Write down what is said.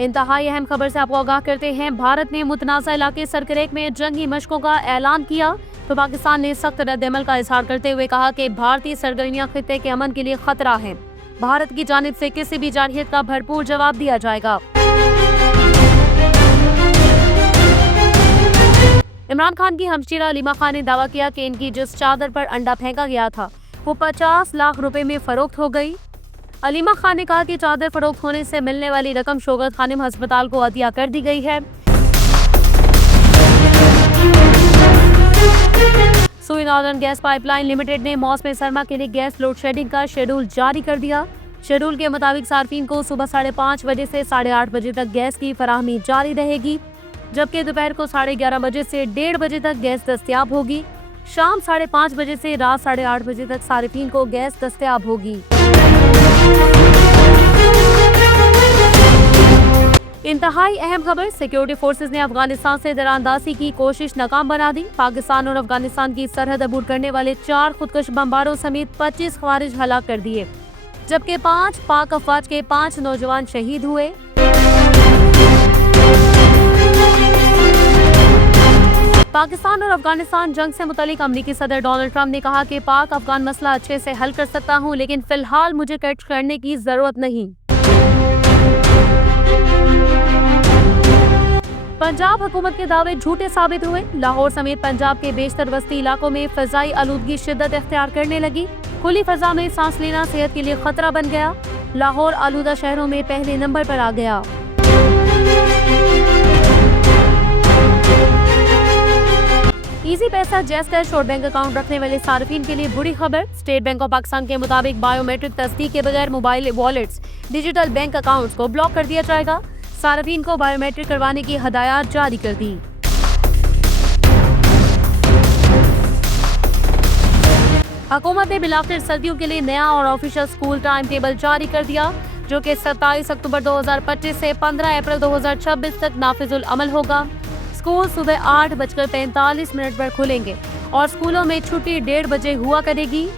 इंतहाई अहम खबर से आपको आगाह करते हैं। भारत ने मुतनाज़ा इलाके सरकरेक में जंगी मशकों का ऐलान किया तो पाकिस्तान ने सख्त रद्द-ए-अमल का इजहार करते हुए कहा कि भारतीय सरगर्मियां खित्ते के अमन के लिए खतरा हैं। भारत की जानिब से किसी भी जारहियत का भरपूर जवाब दिया जाएगा। इमरान खान की हमशीरा अलीमा खान ने दावा किया कि इनकी जिस चादर पर अंडा फेंका गया था वो 50 लाख रुपए में फरोख्त हो गई। अलीमा खान ने कहा कि चादर फरोख्त होने से मिलने वाली रकम शौकत खानिम अस्पताल को अतिया कर दी गई है। सुई नॉर्दर्न गैस पाइपलाइन लिमिटेड ने मौसम सरमा के लिए गैस लोड शेडिंग का शेड्यूल जारी कर दिया। शेड्यूल के मुताबिक सार्फिन को सुबह 5:30 बजे से 8:30 बजे तक गैस की फराहमी जारी रहेगी, जबकि दोपहर को 11:30 बजे से 1:30 बजे तक गैस दस्तयाब होगी। शाम 5:30 बजे से रात 8:30 बजे तक सार्फिन को गैस दस्तयाब होगी। इंतहाई अहम खबर, सिक्योरिटी फोर्सेज ने अफगानिस्तान से दरारंदाजी की कोशिश नाकाम बना दी। पाकिस्तान और अफगानिस्तान की सरहद अबूर करने वाले 4 खुदकश बमबारों समेत 25 खवारिज हलाक कर दिए, जबकि 5 पाक अफवाज के 5 नौजवान शहीद हुए। पाकिस्तान और अफगानिस्तान जंग से मुतालिक अमरीकी सदर डोनाल्ड ट्रंप ने कहा कि पाक अफगान मसला अच्छे से हल कर सकता हूं, लेकिन फिलहाल मुझे कट करने की जरूरत नहीं। पंजाब हुकूमत के दावे झूठे साबित हुए। लाहौर समेत पंजाब के बेशतर वस्ती इलाकों में फजाई आलूदगी शिद्दत इख्तियार करने लगी। खुली फजा में सांस लेना सेहत के लिए खतरा बन गया। लाहौर आलूदा शहरों में पहले नंबर पर आ गया। इजी पैसा जैज़ कैश और बैंक अकाउंट रखने वाले सार्फिन के लिए बुरी खबर। स्टेट बैंक ऑफ पाकिस्तान के मुताबिक बायोमेट्रिक तस्दीक के बगैर mobile wallets, digital bank accounts को ब्लॉक कर दिया जाएगा। सार्फिन को बायोमेट्रिक करवाने की हदायत जारी कर दी। हुकूमत ने बिलाखिर सर्दियों के लिए नया और ऑफिशियल स्कूल टाइम टेबल जारी कर दिया, जो कि 27 अक्टूबर 2025 से 15 अप्रैल 2026 तक नाफिजुल अमल होगा। स्कूल सुबह 8:45 पर खुलेंगे और स्कूलों में छुट्टी 1:30 बजे हुआ करेगी।